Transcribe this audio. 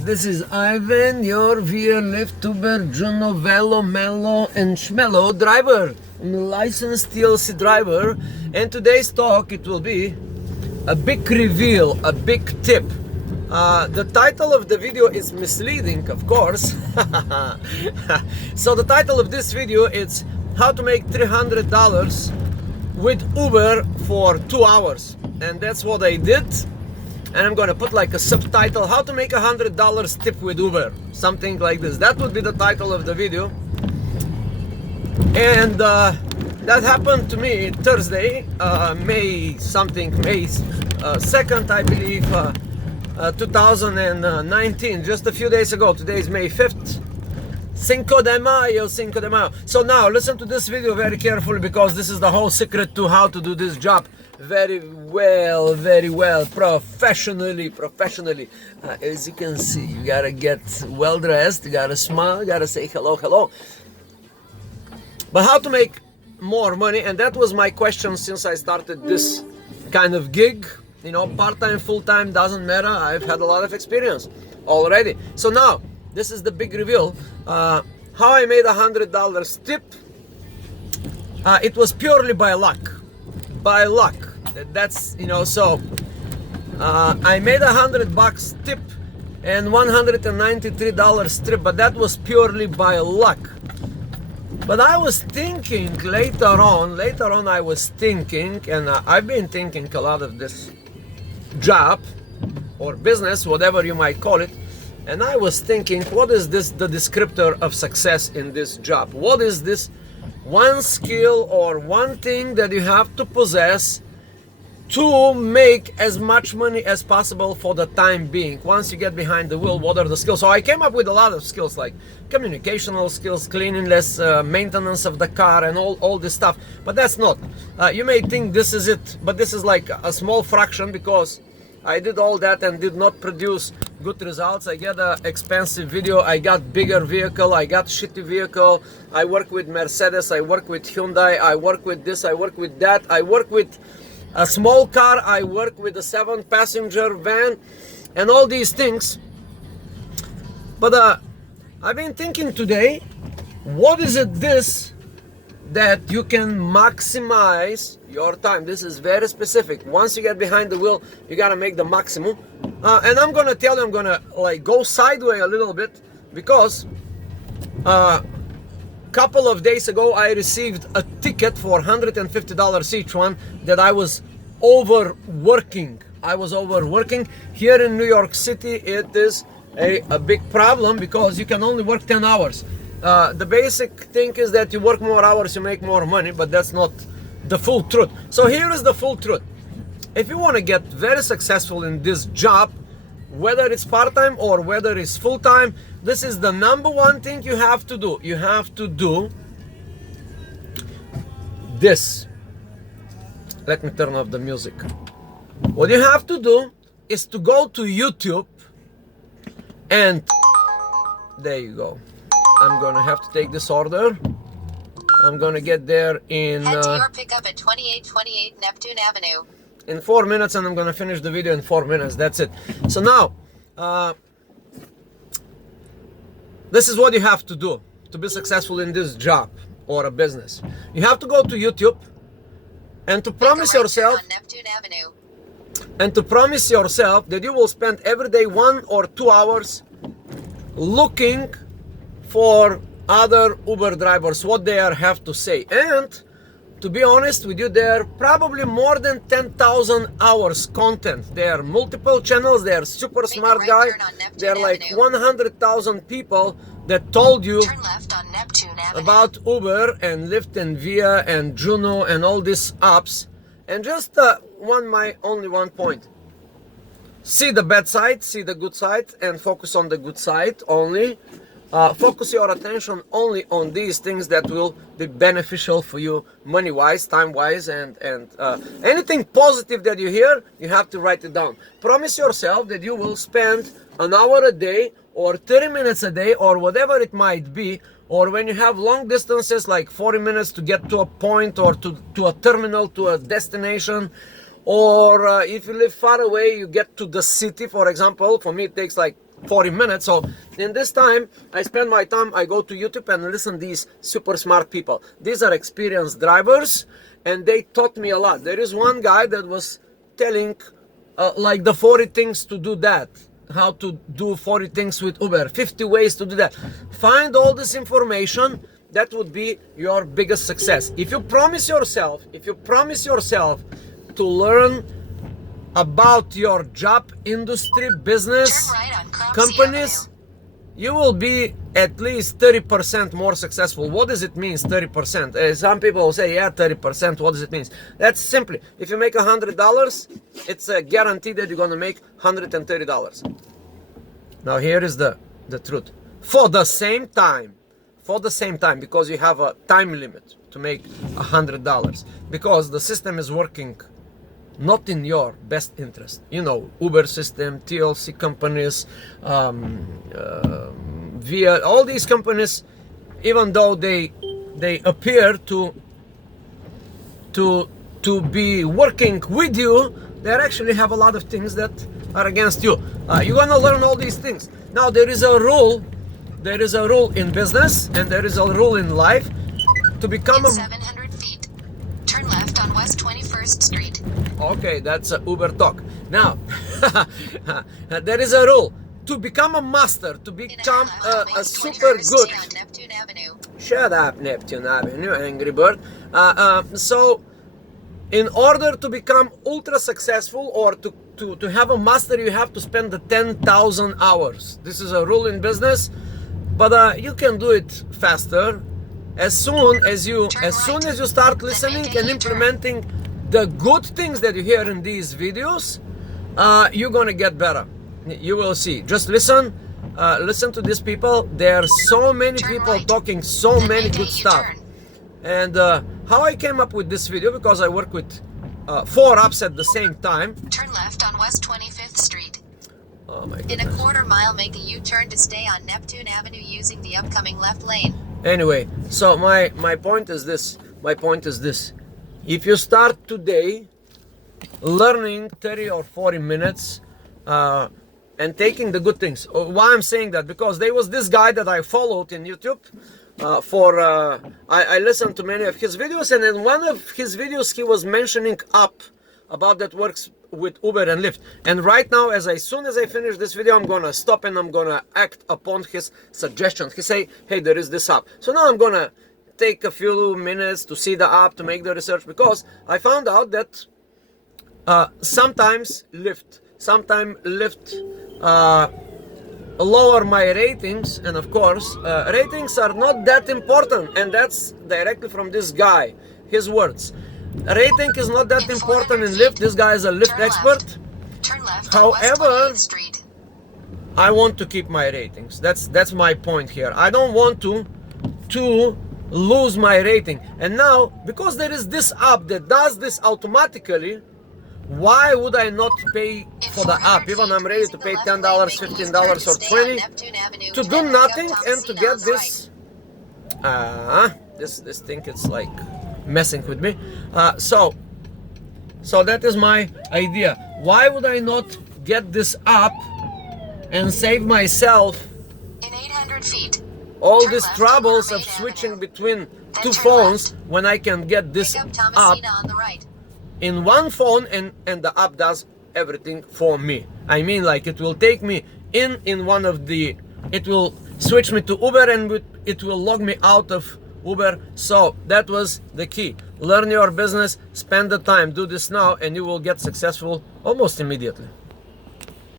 This is Ivan, your VLF tuber, Juno, Velo, Mello, and Schmello driver. I'm a licensed TLC driver, and today's talk it will be a big reveal, a big tip. The title of the video is misleading, of course. So the title of this video is how to make $300 with Uber for 2 hours, and that's what I did. And I'm gonna put like a subtitle, how to make $100 tip with Uber, something like this. That would be the title of the video. And that happened to me Thursday, May 2nd, I believe, 2019, just a few days ago. Today is May 5th. Cinco de Mayo. So now listen to this video very carefully, because this is the whole secret to how to do this job very well, professionally. As you can see, you gotta get well dressed, you gotta smile, you gotta say hello. But how to make more money, and that was my question since I started this kind of gig. You know, part-time, full-time, doesn't matter. I've had a lot of experience already. So now, this is the big reveal. How I made $100 tip. It was purely by luck. That's, you know, so I made $100 tip and $193 tip, but that was purely by luck. But I was thinking later on I was thinking, and I've been thinking a lot of this job or business, whatever you might call it. And I was thinking, what is this, the descriptor of success in this job? What is this one skill or one thing that you have to possess to make as much money as possible for the time being? Once you get behind the wheel, what are the skills? So I came up with a lot of skills, like communicational skills, cleanliness, maintenance of the car, and all this stuff. But that's not. You may think this is it, but this is like a small fraction, because I did all that and did not produce good results. I get an expensive video, I got bigger vehicle, I got shitty vehicle, I work with Mercedes, I work with Hyundai, I work with this, I work with that, I work with a small car, I work with a 7-passenger van, and all these things. But I've been thinking today, what is it this that you can maximize your time? This is very specific. Once you get behind the wheel, you gotta make the maximum. And I'm gonna tell you, I'm gonna like go sideways a little bit, because couple of days ago I received a ticket for $150 each one, that I was overworking. Here in New York City, it is a big problem, because you can only work 10 hours. The basic thing is that you work more hours, you make more money, but that's not the full truth. So here is the full truth. If you want to get very successful in this job, whether it's part-time or whether it's full-time, this is the number one thing you have to do. You have to do this. Let me turn off the music. What you have to do is to go to YouTube, and there you go. I'm gonna have to take this order. I'm gonna get there in Head to your pickup at 2828 Neptune Avenue in 4 minutes, and I'm gonna finish the video in 4 minutes. That's it. So now, this is what you have to do to be successful in this job or a business. You have to go to YouTube and to promise yourself on Neptune Avenue. That you will spend every day 1 or 2 hours looking for other Uber drivers, what they have to say. And to be honest with you, there are probably more than 10,000 hours content. There are multiple channels, they are super smart right guys. turn on Neptune There are like Avenue. 100,000 people that told you Turn left on Neptune Avenue. about Uber and Lyft and Via and Juno and all these apps. And just only one point. See the bad side, see the good side, and focus on the good side only. Focus your attention only on these things that will be beneficial for you money-wise, time-wise, and anything positive that you hear, you have to write it down. Promise yourself that you will spend an hour a day or 30 minutes a day or whatever it might be, or when you have long distances like 40 minutes to get to a point or to a terminal, to a destination, or if you live far away, you get to the city, for example. For me it takes like 40 minutes. So in this time, I spend my time, I go to YouTube and listen to these super smart people. These are experienced drivers, and they taught me a lot. There is one guy that was telling like the 40 things to do that, how to do 40 things with Uber, 50 ways to do that. Find all this information. That would be your biggest success. If you promise yourself to learn about your job, industry, business, Turn right on Cropsey companies, you will be at least 30% more successful. What does it mean, 30%? Some people will say, yeah, 30%, what does it mean? That's simply, if you make $100, it's a guarantee that you're gonna make $130. Now here is the truth. For the same time, because you have a time limit to make $100, because the system is working not in your best interest. You know, Uber system, TLC companies, via all these companies, even though they appear to be working with you, they actually have a lot of things that are against you. You're gonna learn all these things. Now there is a rule in business, and there is a rule in life. To become In a 700 feet. Turn left on West 21st Street. okay, that's Uber talk. Now there is a rule. To become a master, to In become mile, a make super 21st, good. stay on Neptune Avenue. Shut up, Neptune Avenue, Angry Bird. So, in order to become ultra successful or to have a master, you have to spend the 10,000 hours. This is a rule in business, but you can do it faster. As soon as you start listening and implementing the good things that you hear in these videos, you're gonna get better. You will see. Just listen to these people. There are so many Turn people right. talking so Then many make a good stuff. U-turn. And how I came up with this video, because I work with 4 apps at the same time. Turn left on West 25th Street. Oh my In a goodness. quarter mile, make a U-turn to stay on Neptune Avenue using the upcoming left lane. Anyway, so my point is this. If you start today learning 30 or 40 minutes and taking the good things. Why I'm saying that? Because there was this guy that I followed in YouTube. I listened to many of his videos, and in one of his videos he was mentioning app about that works with Uber and Lyft. And right now, as soon as I finish this video, I'm gonna stop and I'm gonna act upon his suggestions. He say, hey, there is this app. So now I'm gonna take a few minutes to see the app, to make the research, because I found out that sometimes Lyft lower my ratings, and of course ratings are not that important, and that's directly from this guy, his words. Rating is not that important in Lyft. This guy is a Lyft expert. Turn left on West However, 28th Street. I want to keep my ratings. That's my point here. I don't want to lose my rating. And now, because there is this app that does this automatically, why would I not pay for the app? Even I'm ready to pay $10, $15 or $20 to do nothing and to get this. This thing, it's like messing with me. So that is my idea. Why would I not get this app and save myself In 800 feet. all Turn these left troubles on of Armada switching Avenue. between Then 2 turn phones left. when I can get this Pick up app Thomasina on the right. in one phone, and the app does everything for me. I mean, like, it will take me in one of the, it will switch me to Uber, and it will log me out of Uber. So that was the key. Learn your business, spend the time, do this now, and you will get successful almost immediately.